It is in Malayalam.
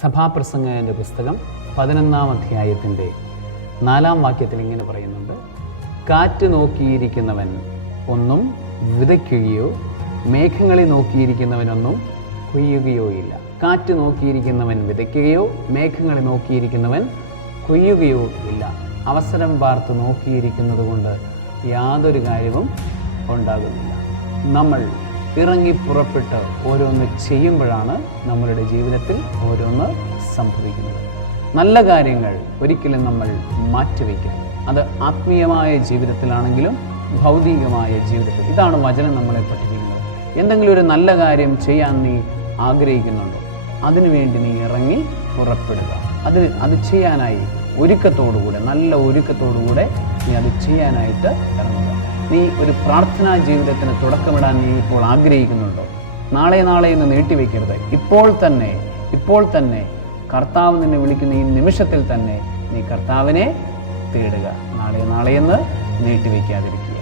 സഭാപ്രസംഗൻ്റെ പുസ്തകം 11-ാം അധ്യായത്തിൻ്റെ 4-ാം വാക്യത്തിൽ ഇങ്ങനെ പറയുന്നുണ്ട്: കാറ്റ് നോക്കിയിരിക്കുന്നവൻ ഒന്നും വിതയ്ക്കുകയോ മേഘങ്ങളെ നോക്കിയിരിക്കുന്നവനൊന്നും കൊയ്യുകയോ ഇല്ല. കാറ്റ് നോക്കിയിരിക്കുന്നവൻ വിതയ്ക്കുകയോ മേഘങ്ങളെ നോക്കിയിരിക്കുന്നവൻ കൊയ്യുകയോ ഇല്ല. അവസരം പാർത്ത് നോക്കിയിരിക്കുന്നത് കൊണ്ട് യാതൊരു കാര്യവും ഉണ്ടാകുന്നില്ല. നമ്മൾ ഇറങ്ങി പുറപ്പെട്ട് ഓരോന്ന് ചെയ്യുമ്പോഴാണ് നമ്മളുടെ ജീവിതത്തിൽ ഓരോന്ന് സംഭവിക്കുന്നത്. നല്ല കാര്യങ്ങൾ ഒരിക്കലും നമ്മൾ മാറ്റിവെക്കുക. അത് ആത്മീയമായ ജീവിതത്തിലാണെങ്കിലും ഭൗതികമായ ജീവിതത്തിൽ. ഇതാണ് വചനം നമ്മളെ പഠിപ്പിക്കുന്നത്. എന്തെങ്കിലും ഒരു നല്ല കാര്യം ചെയ്യാൻ നീ ആഗ്രഹിക്കുന്നുണ്ടോ? അതിനുവേണ്ടി നീ ഇറങ്ങി പുറപ്പെടുക. അത് ചെയ്യാനായി ഒരുക്കത്തോടുകൂടെ, നല്ല ഒരുക്കത്തോടുകൂടെ നീ അത് ചെയ്യാനായിട്ട് ഇറങ്ങുക. നീ ഒരു പ്രാർത്ഥനാ ജീവിതത്തിന് തുടക്കമിടാൻ നീ ഇപ്പോൾ ആഗ്രഹിക്കുന്നുണ്ടോ? നാളെ എന്ന് നീട്ടിവെക്കരുത്. ഇപ്പോൾ തന്നെ കർത്താവ് നിന്നെ വിളിക്കുന്ന ഈ നിമിഷത്തിൽ തന്നെ നീ കർത്താവിനെ തേടുക. നാളെ എന്ന് നീട്ടിവെക്കാതിരിക്കുക.